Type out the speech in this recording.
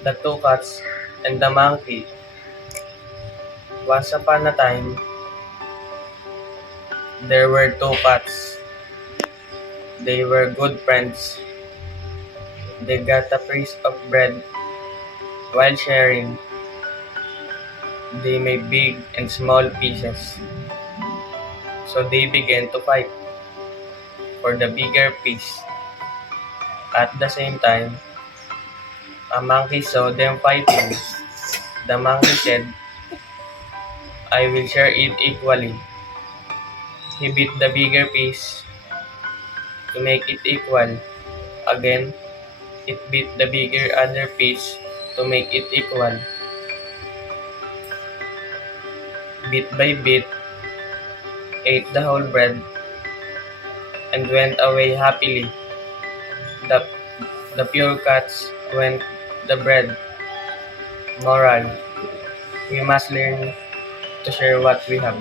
The Two Cats and the Monkey. Once upon a time, there were two cats. They were good friends. They got a piece of bread while sharing. They made big and small pieces. So they began to fight for the bigger piece. At the same time, a monkey saw them fighting. The monkey said, I will share it equally. He beat the bigger piece to make it equal. Again, it beat the bigger other piece to make it equal. Bit by bit, ate the whole bread and went away happily. The, the pure cats went the bread. Moral, we must learn to share what we have.